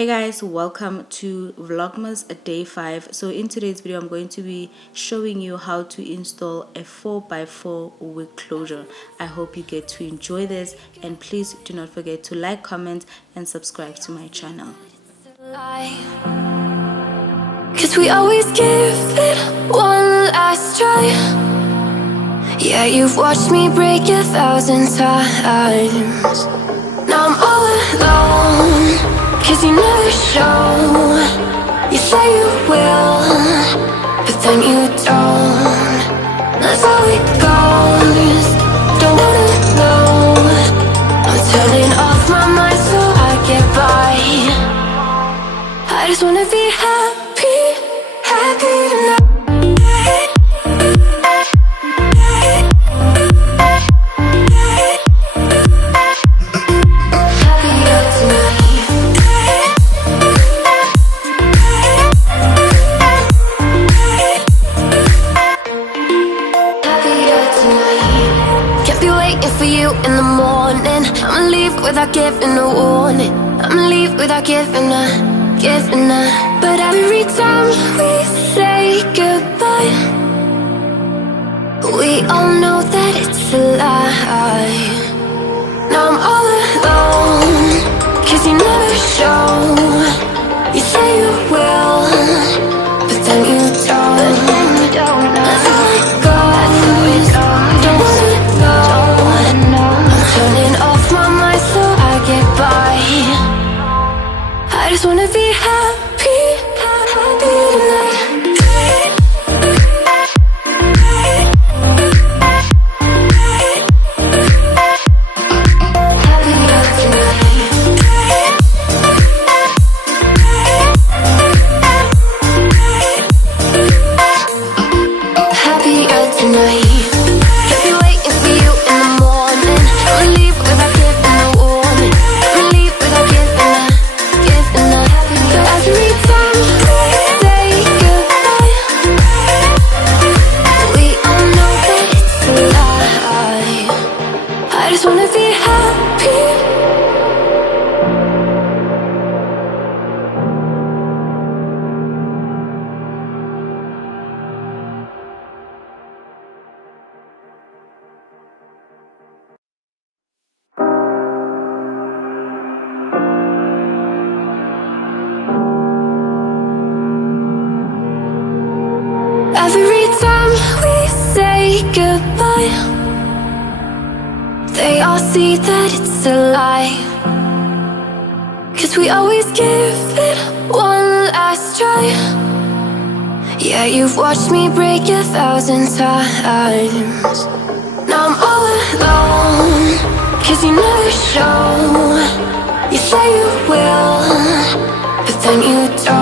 Hey guys, welcome to Vlogmas day 5. So in today's video I'm going to be showing you how to install a 4x4 wig closure. I hope you get to enjoy this, and please do not forget to like, comment and subscribe to my channel. Cause we always give it one last try. Yeah, you've watched me break 1,000 times. Now I'm all alone, cause you never show. You say you will, but then you don't. That's how it goes. Don't wanna know. I'm turning off my mind so I get by. I just wanna be happy, happy tonight. For you in the morning, I'ma leave without giving a warning. I'ma leave without giving a. But every time we say goodbye, we all know that it's a lie. Now I'm all alone, cause you never show. You say you will, but then you don't. That's how it goes. Don't wanna know. Turning off my mind so I get by. I just wanna be happy, happy tonight. Happier tonight. Happier tonight. I just wanna be happy. Every time we say goodbye, they all see that it's a lie. Cause we always give it one last try. Yeah, you've watched me break 1,000 times. Now I'm all alone, cause you never show. You say you will, but then you don't.